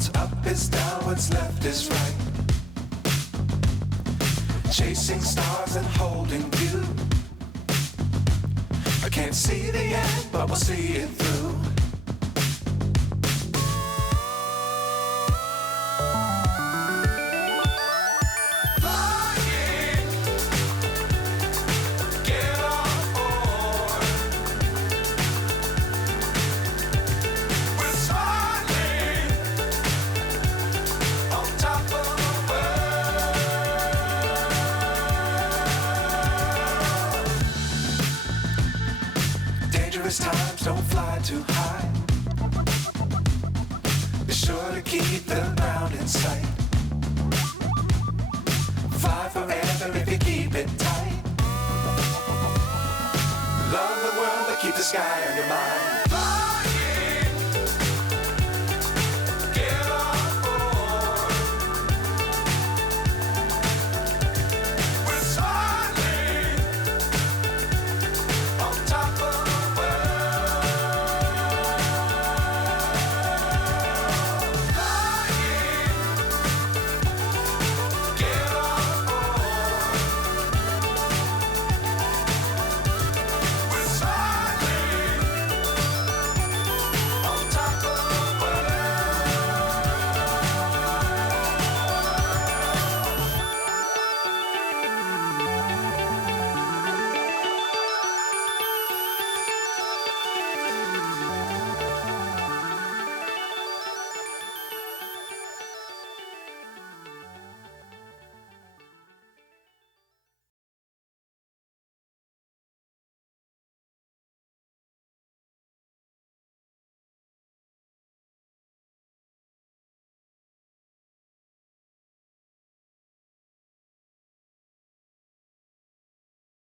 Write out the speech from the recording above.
What's up is down, what's left is right. Chasing stars and holding you. I can't see the end, but we'll see it through. Times don't fly too high. Be sure to keep the ground in sight. Fly forever if you keep it tight. Love the world, but keep the sky on your mind.